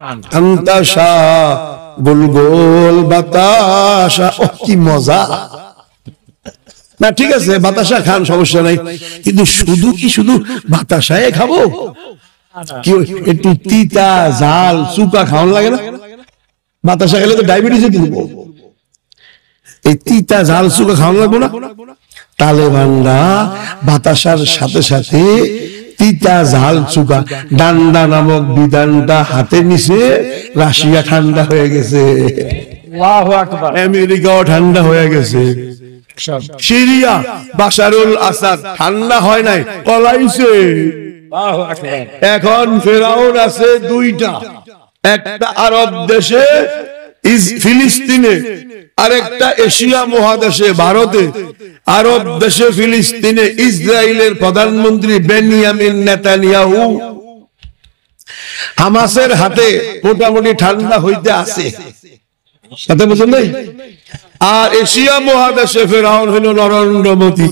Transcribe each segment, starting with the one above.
আন্তাসা বুলবুল বাতাসা, ও কি মজা। না ঠিক আছে, বাতাসা খান, সমস্যা নাই, কিন্তু শুধু বাতাসায় খাবো? কি একটু তিতা ঝাল চুকা খাওয়ান লাগে না? বাতাসা খেলে তো ডায়াবেটিস দিব। এই তিতা ঝাল চুকা খাওয়ান লাগবো না? তালেবানরা বাতাসার সাথে সাথে তিতা ঝাল চুকা, ডান্ডা নামক বিধানটা হাতে নিছে, রাশিয়া ঠান্ডা হয়ে গেছে, আমেরিকাও ঠান্ডা হয়ে গেছে, সিরিয়া বাশারুল আসাদ ঠান্ডা হয় নাই, পলাইছে। এখন ফেরাউন আছে দুইটা, একটা আরব দেশে ফিলিস্তিনে, আরেকটা এশিয়া মহাদেশে ভারতে। আরব দেশে ফিলিস্তিনে ইসরায়েলের প্রধানমন্ত্রী বেনিয়ামিন নেতানিয়াহু, হামাসের হাতে মোটামুটি ঠান্ডা হইতে আছে, কথা বুঝলেন নাই? আর এশিয়া মহাদেশে ফেরাউন হইল নরেন্দ্র মোদী।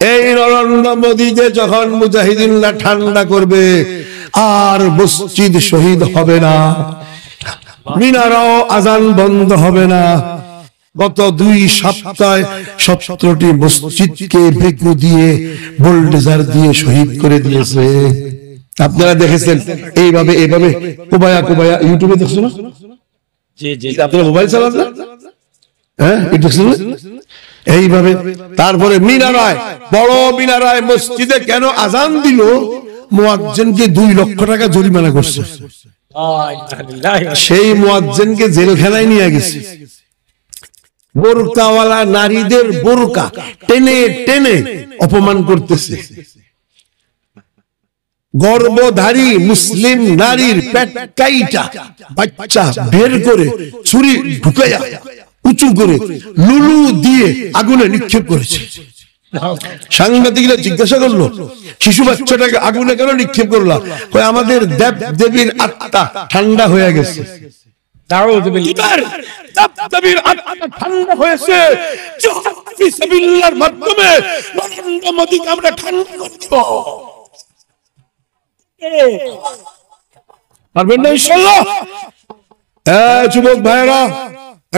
এই নরেন্দ্র মোদীকে যখন মুজাহিদিনরা ঠান্ডা করবে, আর মসজিদ শহীদ হবে না, মিনারাও আজান বন্ধ হবে না। গত 2 সপ্তাহে 17টি মসজিদকে বেকু দিয়ে বোল্ডেজার দিয়ে শহীদ করে দিয়েছে। আপনারা দেখেছেন এইভাবে কোবায়া ইউটিউবে দেখছেন না? আপনারা মোবাইল চালান না? হ্যাঁ, এইভাবে। তারপরে মিনারায়, বড় মিনারায় মসজিদে কেন আজান দিল? মুয়াজ্জিনকে 2 লক্ষ টাকা জরিমানা করছে। সেই মুয়াজ্জিনকে জেলখানায় নিয়ে গেছে। বোরকাওয়ালা নারীদের বোরকা টেনে টেনে অপমান করতেছে। গর্ভধারী মুসলিম নারীর পেট কাইটা বাচ্চা বের করে ছুরি ঢুকাইয়া উঁচু করে লুলু দিয়ে আগুনে নিক্ষেপ করেছে। সাংবাদিকরা জিজ্ঞাসা করলো, শিশু বাচ্চাটাকে আগুনে কেন নিক্ষেপ করলা? আমাদের দেব দেবীর আত্মা ঠান্ডা হয়ে গেছে। ঠান্ডা হয়েছে, মাধ্যমে নরেন্দ্র মোদীকে আমরা ঠান্ডা করব। পারবেন না ইনশাআল্লাহ? যুবক ভাইরা,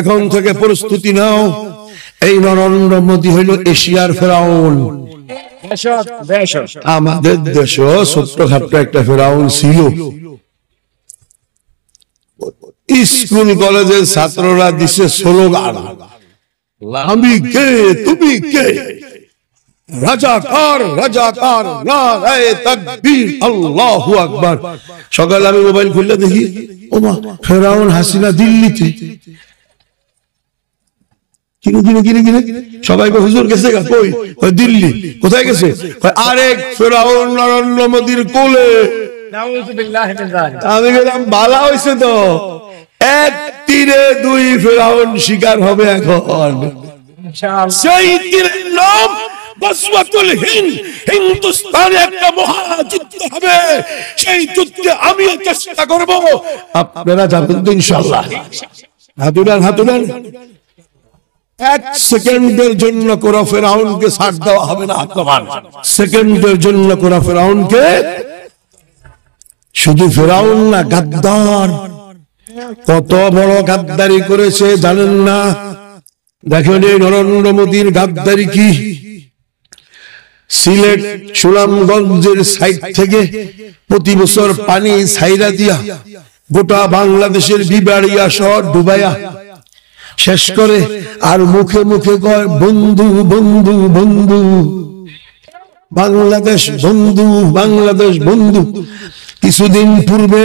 এখন থেকে প্রস্তুতি নাও। এই নরেন্দ্র মোদী হইল এশিয়ার ফেরাউন। আমাদের দেশও ছোট্টখাট্ট একটা ফেরাউন ছিল। স্কুল কলেজের ছাত্ররা দিছে স্লোগান, আমি কে তুমি কে, রাজাকার রাজাকার, নারায়ে তাকবীর, আল্লাহু আকবার। সকালে আমি মোবাইল খুললে দেখি, ওমা, ফেরাউন হাসিনা দিল্লিতে। সবাই হুজুর গেছে, কই দিল্লি, কোথায় গেছে? আরেক ফেরাউন নরেন্দ্র মোদীর কোলে। আমি গেলাম, ভালো হয়েছে তো, 1 তীরে 2 ফেরাউন শিকার হবে এখন। সেই তীরের নাম গজওয়াতুল হিন্দ। হিন্দুস্তানে একটা মহাযুদ্ধ হবে, সেই যুদ্ধে আমিও চেষ্টা করব, আপনারা যাবেন তো ইনশাআল্লাহ? হাতুড়ান 1 সেকেন্ডের জন্য কোরা ফেরাউনকে ছাড় দেওয়া হবে না। সেকেন্ডের জন্য কোরা ফেরাউনকে, শুধু ফেরাউন না, গাদ্দার কত বড় গাদ্দারি করেছে জানেন না? দেখেন এই নরেন্দ্র মোদীর গাদ্দারি কি। সিলেট সুনামগঞ্জের সাইড থেকে প্রতি বছর পানি ছাইরা দিয়া গোটা বাংলাদেশের বিবাড়িয়া শহর ডুবাইয়া শেষ করে, আর মুখে মুখে কয় বন্ধু বন্ধু বন্ধু, বাংলাদেশ বন্ধু, বাংলাদেশ বন্ধু। কিছুদিন পূর্বে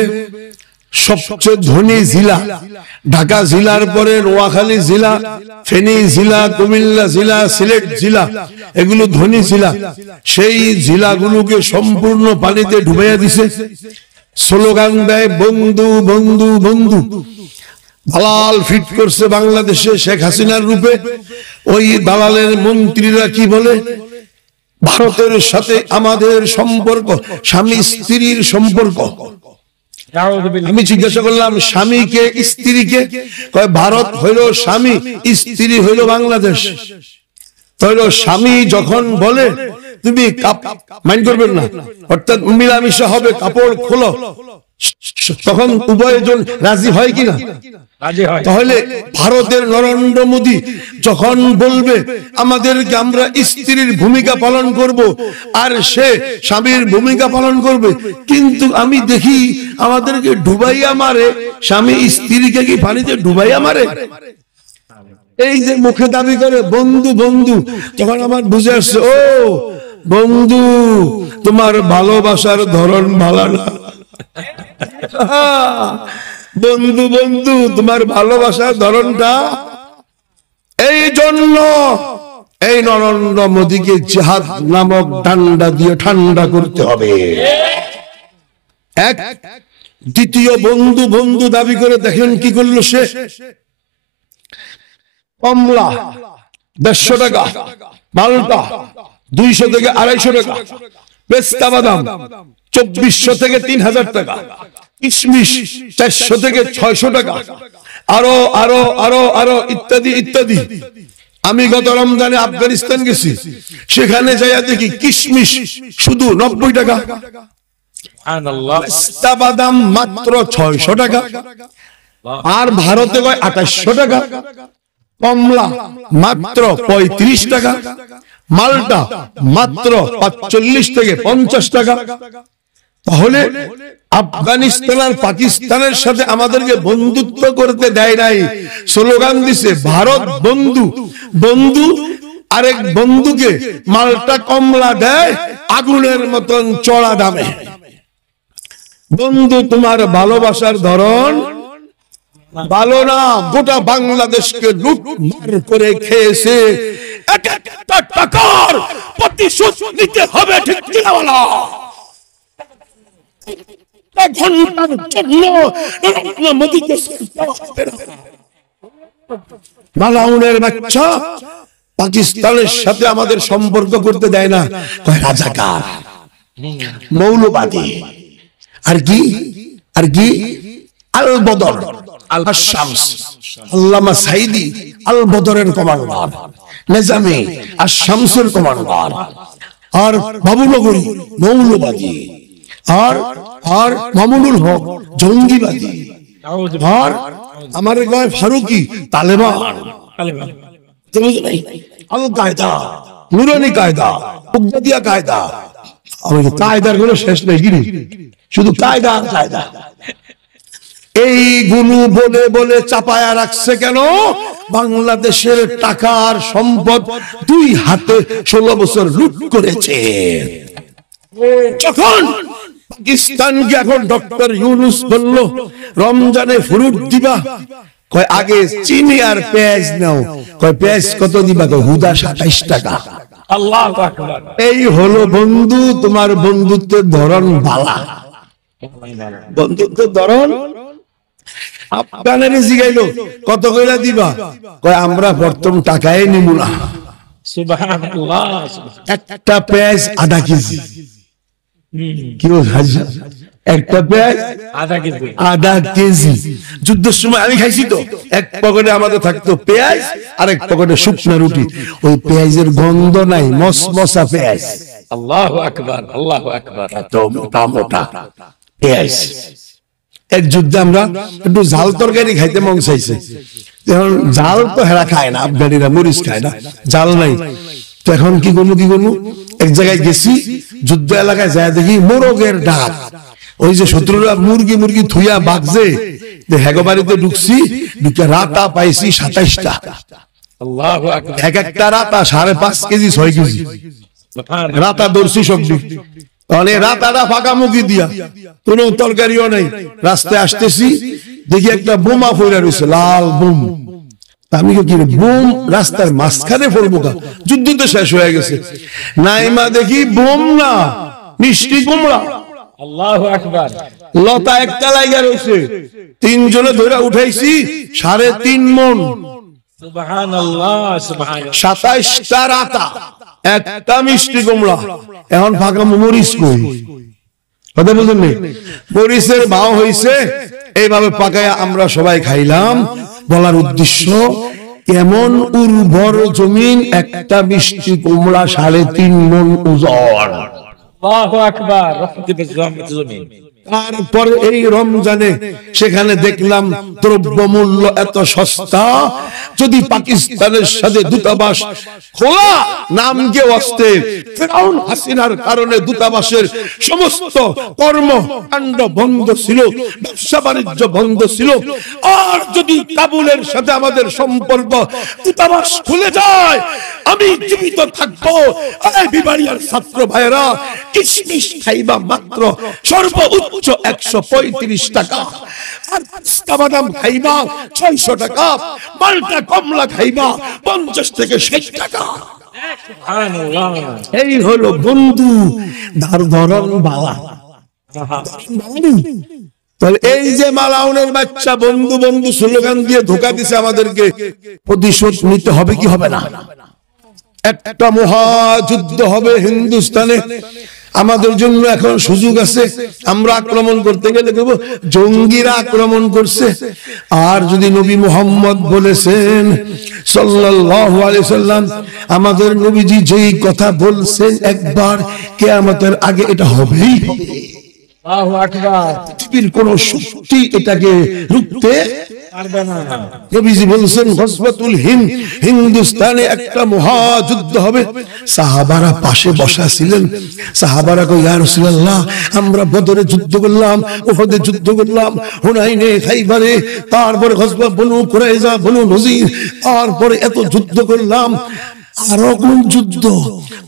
সবচেয়ে ধনী জেলা ঢাকা জেলার পরে নোয়াখালী জেলা, ফেনী জেলা, কুমিল্লা জেলা, সিলেট জেলা, এগুলো ধনী জেলা। সেই জেলাগুলোকে সম্পূর্ণ পানিতে ডুবাইয়া দিছে। স্লোগান দেয় বন্ধু বন্ধু বন্ধু। দালাল ফিট করছে বাংলাদেশে শেখ হাসিনার রূপে। ওই দালালের মন্ত্রীরা কি বলে, ভারতের সাথে আমাদের সম্পর্ক স্বামী স্ত্রীর সম্পর্ক। আমি জিজ্ঞাসা করলাম স্বামীকে স্ত্রীকে, ভারত হইল স্বামী, স্ত্রী হইল বাংলাদেশ। তাহলে স্বামী যখন বলে তুমি মাইন্ড করবেন না, অর্থাৎ মিলামিশা হবে, কাপড় খোলো, তখন উভয়জন রাজি হয় কিনা? তাহলে ভারতের নরেন্দ্র মোদী যখন বলবে আমাদেরকে আমরা স্ত্রীর ভূমিকা পালন করব, আর সে স্বামীর ভূমিকা পালন করবে, কিন্তু আমি দেখি আমাদেরকে ডুবাইয়া মারে, স্বামী স্ত্রীকে কি পানিতে ডুবাইয়া মারে? এই যে মুখে দাবি করে বন্ধু বন্ধু, তখন আমার বুঝে আসছে, ও বন্ধু তোমার ভালোবাসার ধরন ভালো না। বন্ধু বন্ধু তোমার ভালোবাসার ধরনটা। এই জন্য এই নরেন্দ্র মোদীকে জিহাদ নামক ডান্ডা দিয়ে ঠান্ডা করতে হবে। এক দ্বিতীয় বন্ধু বন্ধু দাবি করে দেখেন কি করলো সে। কমলা 150 টাকা, মালটা 200 থেকে 250 টাকা, পেস্তা বাদাম 2400 থেকে 3000 টাকা, কিশমিশ 400 থেকে 600 টাকা, আরো আরো আরো আরো ইত্যাদি ইত্যাদি। আমি গত রমজানে আফগানিস্তান গেছি, সেখানে যাইয়া দেখি কিশমিশ শুধু 90 টাকা, পেস্তা বাদাম মাত্র 600 টাকা, আর ভারতে কয় 2800 টাকা, কমলা মাত্র 35 টাকা, মালটা মাত্র 45 থেকে 50 টাকা। তাহলে আফগানিস্তান আর পাকিস্তানের সাথে আমাদেরকে বন্ধুত্ব করতে দেয় নাই, স্লোগান দিছে ভারত বন্ধু। বন্ধু আরেক বন্ধুকে মালটা কমলা দেয় আগুনের মতন চড়া দামে। বন্ধু তোমার ভালোবাসার ধরন ভালো না। গোটা বাংলাদেশকে লুটমার করে খেয়েছে, একটা টাকার প্রতিশোধ নিতে হবে, ঠিক কিনা বলো? ঘন্টার জন্য মোদীকে মালাউনের বাচ্চা পাকিস্তানের সাথে আমাদের সম্পর্ক করতে দেয় না, কয় রাজাকার, মৌলবাদী, আর কি আর কি আল বদর, আল শামস, আল্লামা সাইদি আল বদরের কমান্ডার, নিজামী আর শামসের কমান্ডার, আর বাবুনগরী মৌলবাদী, আর আর মামুনুল হক জঙ্গিবাদী, আর আমার গায়ে ফারুকি তালেবান, আল কায়দা, নুরানি কায়দা, উগ্রদিয়া কায়দা। কায়দার কোনো শেষ নেই, গিরি শুধু কায়দা কায়দা। এইগুলো বলে বলে চাপায়া রাখছে কেন? বাংলাদেশের টাকার সম্পদ 2 হাতে 16 বছর লুট করেছে। যখন পাকিস্তানকে এখন ডক্টর ইউনূস বলল রমজানে ফ্রুট দিবা, কয় আগে চিনি আর পেঁয়াজ নাও, কয় পেঁয়াজ কত দিবা, কয় হুদা 27 টাকা। আল্লাহু আকবার। এই হলো বন্ধু, তোমার বন্ধুত্বের ধরন বালা। বন্ধুত্বের ধরন আফগানের জিগাইলো কত কইরা দিবা, কয় আমরা প্রথম টাকায় নিব না। সুবহানাল্লাহ। একটা পেঁয়াজ আধা কেজি, কি বলছ? একটা পেঁয়াজ আধা কেজি। যুদ্ধের সময় আমি খাইছি তো, এক পকেটে আমাদের থাকতো পেঁয়াজ আর এক পকেটে শুকনা রুটি। ওই পেঁয়াজের গন্ধ নাই, মসমসা পেঁয়াজ। আল্লাহু আকবার, আল্লাহু আকবার। তো মোটা মোটা পেঁয়াজ। এক যুদ্ধে আমরা একটু ঝাল তরকারি খাইতে মন চাইছে, এখন জাল তো হেরা খায় না, আফগানিরা মরিচ খায় না, জাল নাই। তো এখন কি করবো, এক জায়গায় গেছি যুদ্ধ এলাকায়, যায় দেখি মোরগের ডাক। ওই যে শত্রুরা মুরগি মুরগি থুইয়া বাগছে, হেগো বাড়িতে ঢুকছি, ঢুকে রাতা পাইছি 27টা। এক একটা রাতা 5.5 কেজি 6 কেজি রাতা ধরছি সবজি। তাহলে রাতাটা ফাঁকা মুখি দিয়া, কোন তরকারিও নেই। রাস্তায় আসতেছি দেখি একটা বোমা ফইরা রয়েছে, লাল বোম। আমি কি বোম রাস্তার মাঝখানে পড়বো কা? যুদ্ধ তো শেষ হয়ে গেছে। নাইমা দেখি বোম না, মিষ্টি কুমড়া। আল্লাহু আকবার। লতা একটা লাগা রয়েছে, 3 জনে ধরে উঠাইছি 3.5 মণ। সুবহানাল্লাহ, সুবহানাল্লাহ। 27টা রাতা, একটা মিষ্টি কুমড়া। এখন ফাঁকা মরিচ কই? কথা বুঝলেন? মরিচের ভাও হইছে, এইভাবে পাকায়া আমরা সবাই খাইলাম। বলার উদ্দেশ্য, এমন উর্বর জমিন, একটা মিষ্টি কুমড়া 3.5 মণ ওজন। আল্লাহু আকবার। তারপর এই রমজানে সেখানে দেখলাম দ্রব্যমূল্য এত সস্তা, যদি পাকিস্তানের সাথে দূতাবাস খোলা নাম কে ওয়াস্তে, ফিরআউন হাসিনার কারণে দূতাবাসের সমস্ত কর্মকাণ্ড বন্ধ ছিল, ব্যবসা বাণিজ্য বন্ধ ছিল, আর যদি কাবুলের সাথে আমাদের সম্পর্ক দূতাবাস খুলে যায়, আমি জীবিত থাকবো। এই বিবাড়িয়ার ছাত্র ভাইরা, কিশমিশ খাইবা মাত্র সর্বোচ্চ 135 টাকা, আর পিস্তা বাদাম খাইবা 600 টাকা, মালটা কমলা খাইবা 50 থেকে 60 টাকা। এই হলো বন্ধু ধার ধরন বালা। তাহলে এই যে মালাউনের বাচ্চা বন্ধু বন্ধু স্লোগান দিয়ে ধোকা দিছে আমাদেরকে, প্রতিশোধ নিতে হবে কি হবে না? একটা মহাযুদ্ধ হবে হিন্দুস্তানে, আমাদের জন্য এখন সুযোগ আছে। আমরা আক্রমণ করতে গেলে দেখব জঙ্গিরা আক্রমণ করছে, আর যদি নবী মুহাম্মদ বলেছেন সাল্লাল্লাহু আলাইহি সাল্লাম, আমাদের নবীজি যেই কথা বলছেন একবার, কিয়ামতের আগে এটা হবেই হবে। আল্লাহু আকবার। পৃথিবীর কোন শক্তি এটাকে রুখতে পারবে না। নবীজি বলেছেন গজওয়াতুল হিন্দ, হিন্দুস্তানে একটা মহাযুদ্ধ হবে। সাহাবারা পাশে বসা ছিলেন। সাহাবারা কই, ইয়া রাসূলুল্লাহ, আমরা বদরে যুদ্ধ করলাম, উহুদে যুদ্ধ করলাম, হুনাইনে, খাইবারে, তারপরে গজওয়া বনু কুরাইজা, বনু নজির, তারপরে এত যুদ্ধ করলাম, আরো কোন যুদ্ধ?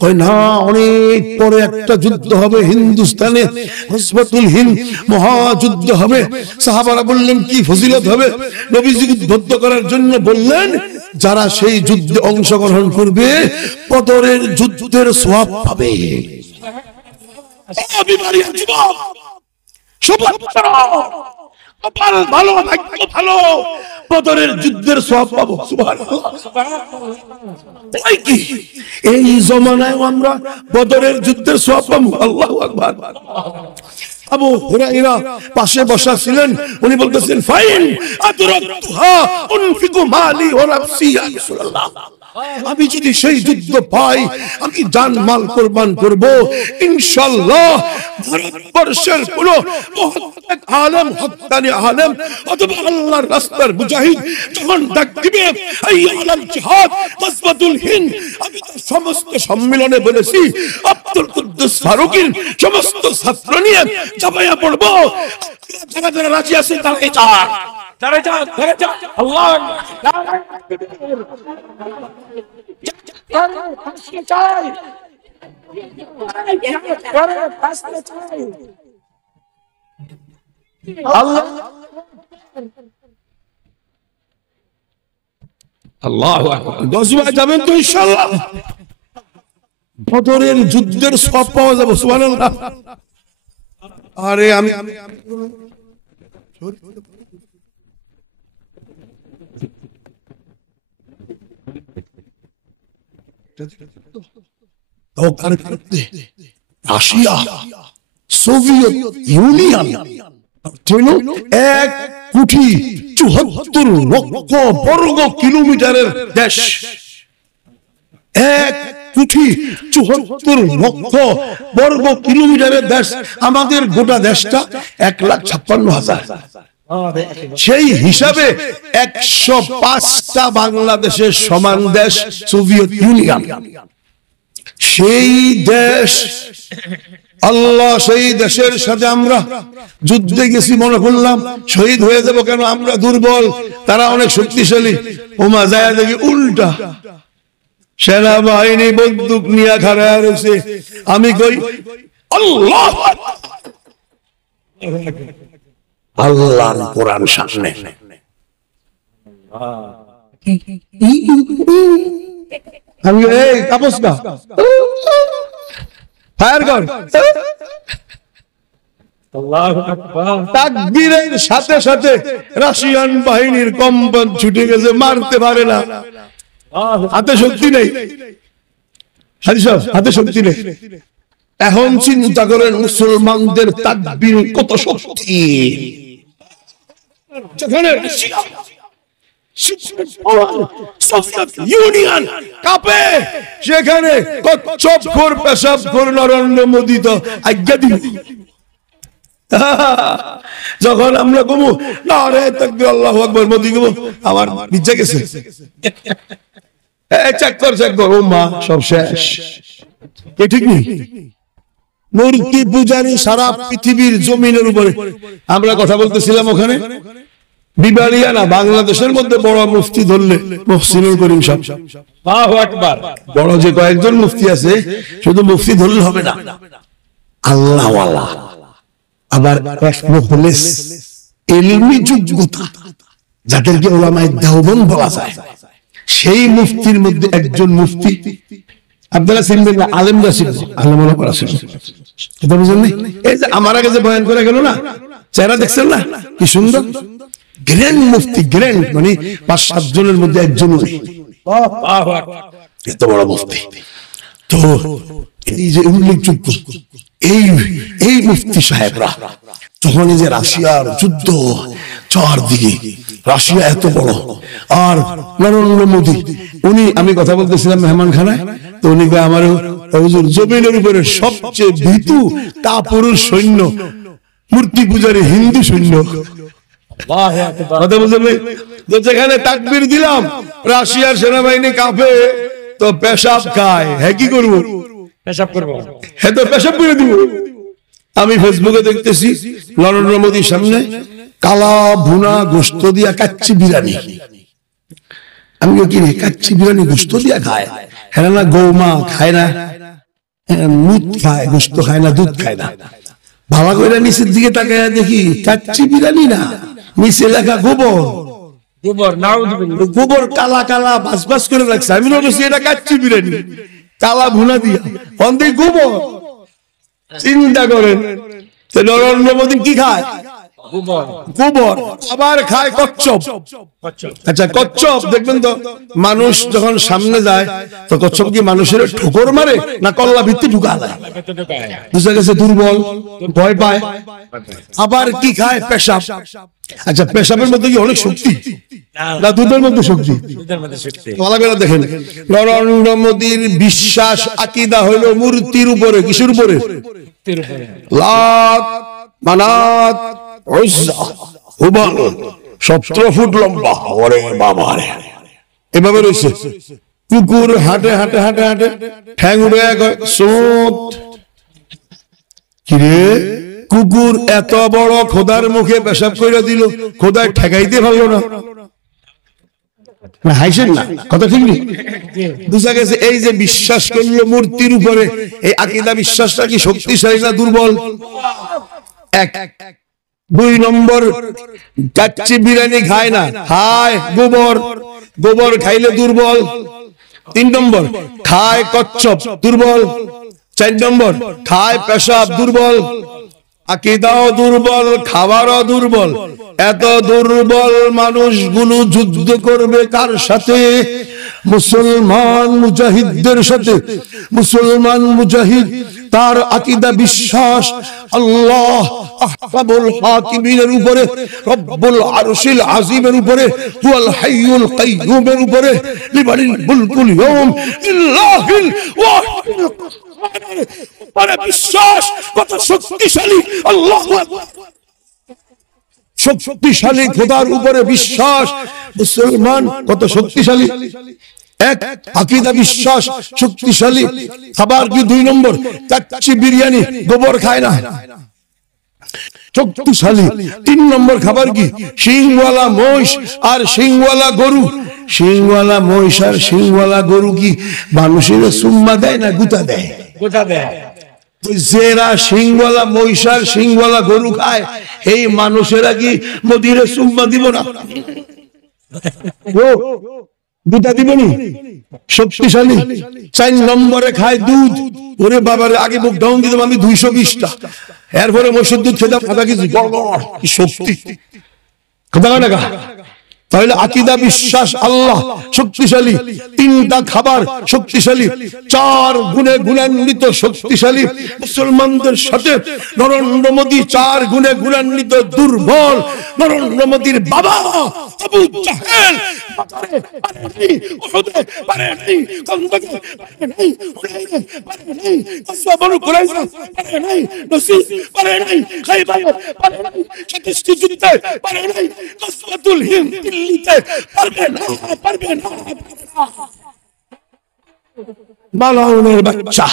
কই না, অনেক পরে একটা যুদ্ধ হবে হিন্দুস্তানে, গজওয়াতুল হিন্দ, মহাযুদ্ধ হবে। সাহাবারা বললেন কি ফজিলত হবে? নবীজি উদ্বুদ্ধ করার জন্য বললেন, যারা সেই যুদ্ধে অংশগ্রহণ করবে বদরের যুদ্ধের সওয়াব পাবে। কপাল ভালো, ভাগ্য ভালো, বদরের যুদ্ধের সওয়াব পাবো। সুবহানাল্লাহ। এই জমানায় আমরা বদরের যুদ্ধের সওয়াব পাবো। আল্লাহু আকবার। আবু হুরায়রা পাশে বসা ছিলেন, উনি বলতেছেন, ফাইন আদরাতুহা উনফিকু মালি ওয়া নাফসি ইয়া রাসূলুল্লাহ, আমি যদি সেই যুদ্ধ পাই, আমি জান মাল কুরবান করব ইনশাআল্লাহ। ভারতবর্ষের কোন মুহাদ্দিস আলেম, হক্কানি আলেম অথবা আল্লাহর রাস্তার মুজাহিদ যখন ডাক দিবে এই আলম জিহাদ, গজওয়াতুল হিন্দ, আমি তো সমস্ত সম্মেলনে বলেছি, আব্দুল কুদ্দুস ফারুকীর সমস্ত ছাত্র নিয়ে চাপাইয়া পড়ব। যারা যারা রাজি আছে তারা এই চান, যারা যান, যারা যান, আল্লাহ গজওয়ায় যাবেন তো ইনশাআল্লাহ, বদরের যুদ্ধের সওয়াব পাওয়া যাবে। সুবহানাল্লাহ। আরে আমি রাশিয়া, সোভিয়েত ইউনিয়ন 1,74,00,000 বর্গ কিলোমিটারের দেশ, 1,74,00,000 বর্গ কিলোমিটারের দেশ। আমাদের গোটা দেশটা 1,56,000। সেই হিসাবে 105টা বাংলাদেশের সমান দেশ সোভিয়েত ইউনিয়ন। সেই দেশ, আল্লাহ, সেই দেশের সাথে আমরা যুদ্ধে গেছি, মনে করলাম শহীদ হয়ে যাব, কেন আমরা দুর্বল, তারা অনেক শক্তিশালী। ওমা যায় দেখি উল্টা, সেনাবাহিনী বন্দুক নিয়ে খাড়া রয়েছে। আমি কই আল্লাহ, আল্লাহর কোরআন সামনে, আমি এই কাপস না ফায়ার কর। তাকবীরের সাথে সাথে রাশিয়ান বাহিনীর কম্পন ছুটে গেছে, মারতে পারে না, হাতে শক্তি নেই। হাতে শক্তি নেই। এখন চিন্তা করেন মুসলমানদের তাকবীর কত শক্তি। যেখানে সোভিয়েত ইউনিয়ন কাঁপে, সেখানে কচ্ছপখোর পেশাবখোর নরেন্দ্র মোদি তো আজ্ঞা দিল। যখন আমরা কমু নারে তাকবীর আল্লাহু আকবার মোদি গো আমার বিচ্ছা গেছে, চেক কর ও মা সব শেষ। ঠিক নেই? মূর্তি পূজারী সারা পৃথিবীর জমিনের উপরে। আমরা কথা বলতেছিলাম ওখানে বিবাড়িয়া না বাংলাদেশের মধ্যে বড় মুফতি ধরলে মুহসিনুল করিম সাহেব। আল্লাহু আকবার। বড় যে কয়েকজন মুফতি আছে শুধু মুফতি ধরলে হবে না, আল্লাহ ওয়ালা, আবার মুখলিস ইলমি যোগ্যতা যাদেরকে উলামায়ে দেওবন্দ বলা যায়, সেই মুফতির মধ্যে একজন মুফতি আপনারা চিনবেন না, আলেম রাশিদ আলেম ওলামা রাশিদ। এটা বুঝেন না? এই যে আমার আগে যে বয়ান করে গেল না, চেহারা দেখছেন না কি সুন্দর, গ্র্যান্ড মুফতি, গ্র্যান্ড মানে 5-7 জনের মধ্যে একজন এত বড় মুফতি। তো এই যে উল্লেখযোগ্য এই মুফতি সাহেবরা তখন এই যে রাশিয়ার যুদ্ধ, চারদিকে রাশিয়া এত বড়, আর নরেন্দ্র মোদী উনি, আমি কথা বলতেছিলাম মেহমানখানায়, তো উনি আমার জমিনের উপরে সবচেয়ে ভীতু কাপুরুষ সৈন্য মূর্তি পূজারী হিন্দু সৈন্য। যেখানে তাকবীর দিলাম রাশিয়ার সেনাবাহিনী কাঁপে, তো পেশাব খায়, হ্যাঁ কি করবো, পেশাব করবো, হ্যাঁ তো পেশাব করে দিব। আমি ফেসবুকে দেখতেছি নরেন্দ্র মোদীর সামনে কালা ভুনা গোস্ত দিয়া কাচ্চি বিরিয়ানি। আমি কি রে কাচ্চি বিরিয়ানি গোস্ত দিয়া খায়? হ্যাঁ না, গৌমা খায় না, দুধ খায়, গোস্ত খায় না, দুধ খায় না। ভালো করে নিচের দিকে তাকায় দেখি কাচ্চি বিরিয়ানি না, নিচে লেখা গোবর, গোবর কালা কালা বাস বাস করে রাখছে। আমি বলছি এটা কাচ্চি বিরিয়ানি, কালা ভুনা দিয়া অন্ধে গোবর। চিন্তা করেন নরেন্দ্র মোদী কি খায়? গোবর। আবার খায় কচ্ছপ। আচ্ছা কচ্ছপ দেখবেন তো, মানুষ যখন সামনে যায় তো কচ্ছপ কি মানুষের ঠোকর মারে না কল্লা ভিত্তি ঢুকা দেয়? বুঝা গেছে দুর্বল, ভয় পায়। আবার কি খায়? পেশাব। আচ্ছা পেশাবের মধ্যে কি অনেক শক্তি না দুধের মধ্যে শক্তি? দেখেন নরেন্দ্র মোদীর বিশ্বাস আকীদা হইল মূর্তির উপরে। কিসের উপরে? লাত, মানাত, উজ্জা, হুবল, 17 ফুট লম্বা। ওরে বাবা রে, এভাবে রয়েছে। কুকুর হাঁটে হাঁটে হাঁটে হাঁটে ঠ্যাং উড়ে সোট। কিরে কুকুর এত বড় খোদার মুখে পেশাব করে দিল, খোদায় ঠেকাইতে পারলো না। হাসেন না, কথা ঠিক নেই? বুঝা গেছে এই যে বিশ্বাস করলো মূর্তির উপরে, এই আকীদা বিশ্বাসটা কি শক্তিশালী না দুর্বল? এক। 2 নম্বর, কাচ্চি বিরিয়ানি খায় না, খায় গোবর। গোবর খাইলে দুর্বল। 3 নম্বর, খায় কচ্ছপ, দুর্বল। 4 নম্বর, খায় পেশাব, দুর্বল। আকীদাও দুর্বল, খাবারও দুর্বল। এত দুর্বল মানুষগুলো যুদ্ধ করবে কার সাথে? মুসলমান মুজাহিদদের সাথে। মুসলমান মুজাহিদ তার আকীদা বিশ্বাস আল্লাহ আহকামুল হাকিমিনের উপরে, রব্বুল আরশিল আযীমের উপরে, হুয়াল হাইয়ুল কাইয়্যুমের উপরে, লিমানিল মুলকুল ইয়াউম লিল্লাহিল ওয়াহিদিল কাহ্হার উপরে বিশ্বাস কত শক্তিশালী। আল্লাহু আকবার। শক্তিশালী খোদার উপরে বিশ্বাস মুসলমান কত শক্তিশালী। এক, আকীদা বিশ্বাস শক্তিশালী। খাবার কি? 2 নম্বর, কাচ্চি বিরিয়ানি, গোবর খায় না, শক্তিশালী। 3 নম্বর খাবার কি? শিংওয়ালা মহিষ আর শিংওয়ালা গরু। শিংওয়ালা মহিষ আর শিংওয়ালা গরু কি মানুষের সুম্মা দেয় না গুতা দেয়? গুতা দেয়। যারা শিংওয়ালা মহিষ আর শিংওয়ালা গরু খায় এই মানুষেরা কি মোদিরে সুম্মা দিব না? দুটা দিবনি, শক্তিশালী। 4 নম্বরে খায় দুধ। ওরে বাবার আগে মুখ ডাউন দিতাম আমি 220টা, এরপরে মসুর দুধ খেতাম আধা কেজি। কি শক্তি! কথা না গা? তাহলে আকীদা বিশ্বাস আল্লাহ শক্তিশালী, 3টা খাবার শক্তিশালী, 4 গুণে গুণান্বিত শক্তিশালী। মুসলমানদের সাথে নরেন্দ্র মোদী 4 গুণে গুণান্বিত দুর্বল। নরেন্দ্র মোদীর বাবা আবু জাহেল বাদরে পারে নাই, উহুদে পারে নাই, খন্দকে পারে নাই, হুনাইনে পারে নাই, গাজওয়া বনু কুরাইজা পারে নাই, নসিব পারে নাই, খাইবার পারে নাই, 36টি যুদ্ধে পারে নাই, গাজওয়াতুল হিন্দ দিল্লিতে পারবে না, পারবে না, পারবে না। মালাউনের বাচ্চা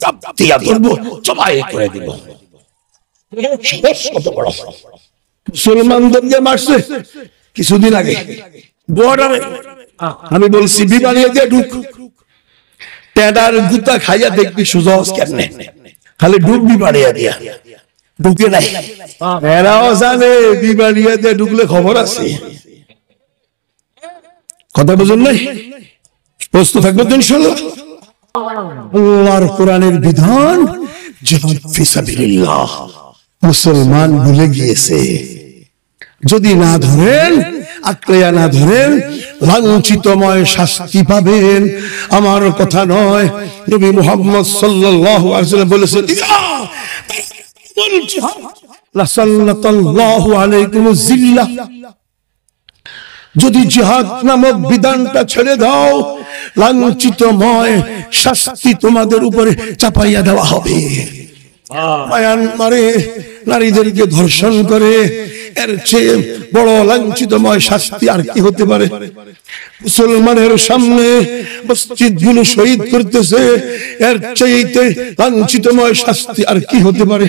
চাপ দিয়া ধরবো, জবাই করে দিব। মুসলমানদেরকে মারছে কিছুদিন আগে বর্ডারে, আমি বলছি বিমানে দিয়ে ঢুক, টেডার গুতা খাইয়া দেখবি সুজস কেমনে, খালি ঢুকবি বাড়িয়া দিয়া, ঢুকে নাই। এরাও জানে বিমানিয়া দিয়ে ঢুকলে খবর আছে। কথা বুঝুন নাই? প্রস্তুত থাকবো তো ইনশাআল্লাহ। আল্লাহর কোরআনের বিধান জিহাদ ফি সাবিলিল্লাহ মুসলমান ভুলে গিয়েছে। যদি না ধরেন, আঁকড়িয়া না ধরেন, লাঞ্ছিতময় শাস্তি পাবেন। আমার কথা নয়, নবী মুহাম্মদ সাল্লাল্লাহু আলাইহি ওয়াসাল্লাম বলেছেন, লাসাল্লাতাল্লাহু আলাইকুমুজ জিল্লাহ, যদি জিহাদ নামক বিধানটা ছেড়ে দাও, লাঞ্ছিতময় শাস্তি তোমাদের উপরে চাপাইয়া দেওয়া হবে। মায়ানমারে নারীদেরকে ধর্ষণ করে, এর চেয়ে বড় লাঞ্ছিতময় শাস্তি আর কি হতে পারে? মুসলমানের সামনে মসজিদগুলো শহীদ করতেছে, এর চাইতে লাঞ্ছিতময় শাস্তি আর কি হতে পারে?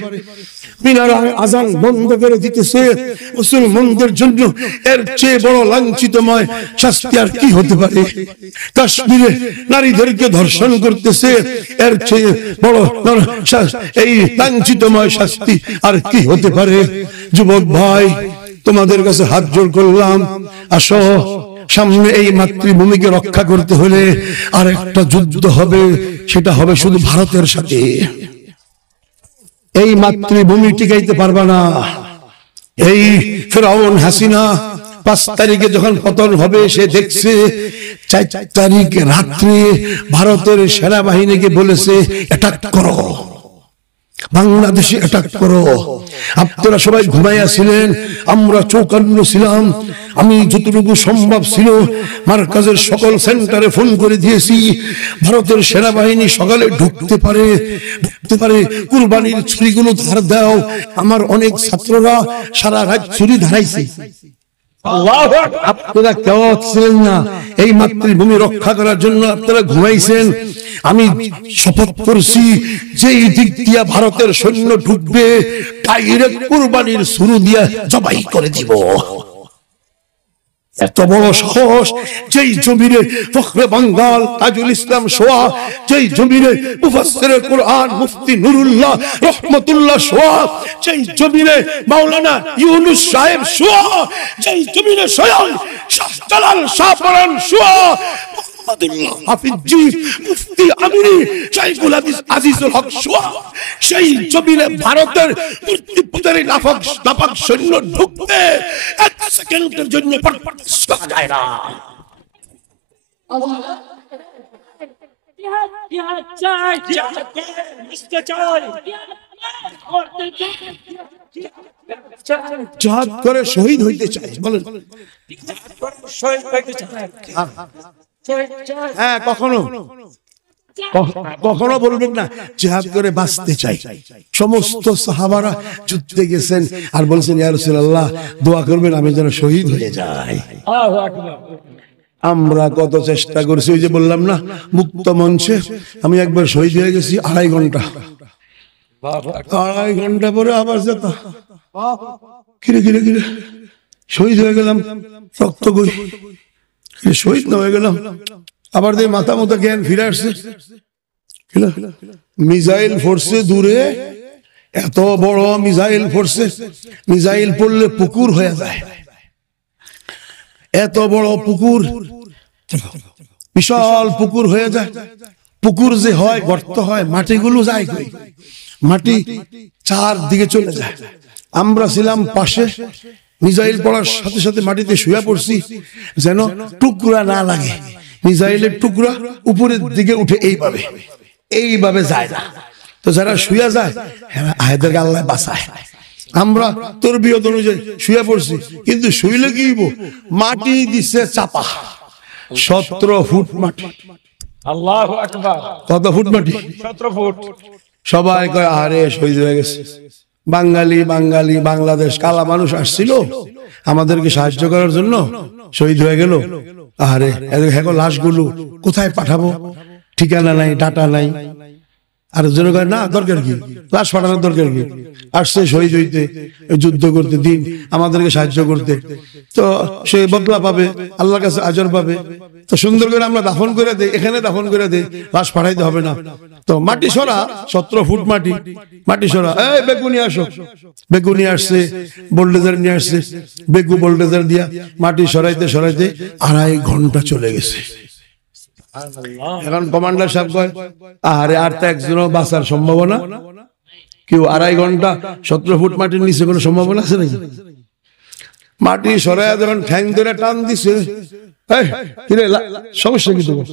মিনারায় আজান বন্ধ করে দিতেছে মুসলমানদের জন্য, এর চেয়ে বড় লাঞ্ছিতময় শাস্তি আর কি হতে পারে? কাশ্মীরে নারীদেরকে ধর্ষণ করতেছে, এর চেয়ে বড় এই লাঞ্ছিতময় শাস্তি আর কি হতে পারে? যুবক ভাই, তোমাদের কাছে হাত জোড় করলাম, আসো, সামনে এই মাতৃভূমিকে রক্ষা করতে হলে আর একটা যুদ্ধ হবে, সেটা হবে শুধু ভারতের সাথে। এই মাতৃভূমি টিকাইতে পারবা না। এই ফিরআউন হাসিনা 5 তারিখে যখন পতন হবে, সে দেখছে 4 তারিখ রাত্রে ভারতের সেনাবাহিনীকে বলেছে অ্যাটাক করো, বাংলাদেশে অ্যাটাক করো। আপনারা সবাই ঘুমাইয়াছিলেন, আমরা চৌকান্ন ছিলাম। আমি যতটুকু সম্ভব ছিল মার্কাজের সকল সেন্টারে ফোন করে দিয়েছি, ভারতের সেনাবাহিনী সকালে ঢুকতে পারে, কুরবানির ছুরিগুলো ধার দাও। আমার অনেক ছাত্ররা সারা রাত ছুরি ধারাইছে। আপনারা কেউ ছিলেন না, এই মাতৃভূমি রক্ষা করার জন্য আপনারা ঘুমাইছেন। আমি শপথ করছি, যেই দিক দিয়া ভারতের সৈন্য ঢুকবে, ডাইরেক্ট কুরবানির ছুরি দিয়া জবাই করে দিব। এত বড় সাহস! যেই জমিনে ফখরে বাঙ্গাল তাজুল ইসলাম সোয়া, যেই জমিনে মুফাসসিরে কোরআন মুফতি নুরুল্লাহ রহমাতুল্লাহ সোয়া, যেই জমিনে মাওলানা ইউনুস সাহেব সোয়া, যেই জমিনে স্বয়ং শাহজালাল শাহপরান সোয়া, মুফতি আমিনী শাইখুল হাদিস আজিজুল হক সোয়া, সেই জমিনে ভারতের মূর্তিপূজারী নাপাক সৈন্য ঢুকতে 1 সেকেন্ডের জন্য যায় না। জিহাদ করে শহীদ হইতে চাই, বলেন? হ্যাঁ, কখনো বলবেন না জিহাদ করে বাঁচতে চাই। সমস্ত সাহাবারা যুদ্ধে গেছেন আর বলছেন, ইয়া রাসূলুল্লাহ, দোয়া করবেন আমি যেন শহীদ হয়ে যাই। আমরা কত চেষ্টা করছি, ওই যে বললাম না মুক্ত মঞ্চে, আমি একবার শহীদ হয়ে গেছি 2.5 ঘন্টা। 2.5 ঘন্টা পরে আবার যেত, কিরে শহীদ হয়ে গেলাম, রক্ত কই, শহীদ না হয়ে গেলাম। আবার দিয়ে মাথা মতো জ্ঞান ফিরে আসছে। মিসাইল ফোর্সে দূরে, এত বড় মিসাইল ফোর্সে, মিসাইল পড়লে পুকুর হয়ে যায়। এত বড় পুকুর, বিশাল পুকুর হয়ে যায়। পুকুর যে হয়, গর্ত হয়, মাটিগুলো যায় কই? মাটি চারদিকে চলে যায়। আমরা ছিলাম পাশে, মিসাইল পড়ার সাথে সাথে মাটিতে শুয়ে পড়ছি যেন টুকরা না লাগে। মিসাইলের টুকরা উপরের দিকে উঠে এইভাবে যায় না। তো যারা শুয়ে যায়, আয়াদের আল্লাহ বাঁচায়, আমরা তোর বিয়ত অনুযায়ী শুয়ে পড়ছি, কিন্তু শুইলে কি হইব? মাটি দিছে চাপা, 17 ফুট মাটি। আল্লাহু আকবার। কত ফুট মাটি? 17 ফুট। সবাই কয় আরে শহীদ হয়ে গেছে। বাঙালি বাঙালি বাংলাদেশ কালা মানুষ আসছিল আমাদেরকে সাহায্য করার জন্য, শহীদ হয়ে গেল। আরে হ্যাঁ, লাশগুলো কোথায় পাঠাবো? ঠিকানা নাই, ডাটা নাই। আর জন কয় না, দরকার কি লাশ পাঠানোর দরকার কি? আসছে শহীদ হইতে, যুদ্ধ করতে, দিন আমাদেরকে সাহায্য করতে, তো সে বদলা পাবে, আল্লাহর কাছে আজর পাবে। তো সুন্দর করে আমরা দাফন করে দেই, এখানে দাফন করে দেই, লাশ পাঠাইতে হবে না। তো মাটি সরা, 17 ফুট মাটি, মাটি সরা। এই বেগুনি আসো, বেগুনি আসছে, বোল্ডেজার নিয়ে আসছে, বেগু বোল্ডেজার দিয়া মাটি সরাইতে সরাইতে 2.5 ঘন্টা চলে গেছে। এখন কমান্ডার সাহেব কয় আরে আর তো একজনও বাঁচার সম্ভাবনা, কেউ 2.5 ঘন্টা 17 ফুট মাটির নিচে কোনো সম্ভাবনা আছে নাকি? মাটি সরাইয়া যখন ঠ্যাং ধরে টান দিছে, সমস্যা কি তোমার?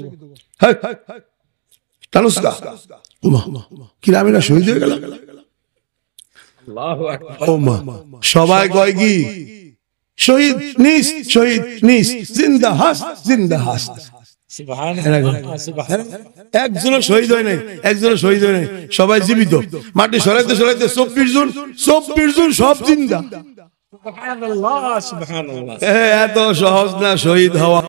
টানুসকা কিরা আমি না শহীদ হয়ে গেলাম? সবাই কয় কি শহীদ নিস, শহীদ নিস, জিন্দা হাস, জিন্দা হাস। একজনও শহীদ হয় নাই, একজনও শহীদ হয় নাই, সবাই জীবিত। মাটি সরাইতে সরাইতে 24 জন সব জিন্দা। এত সহজ না শহীদ হওয়া।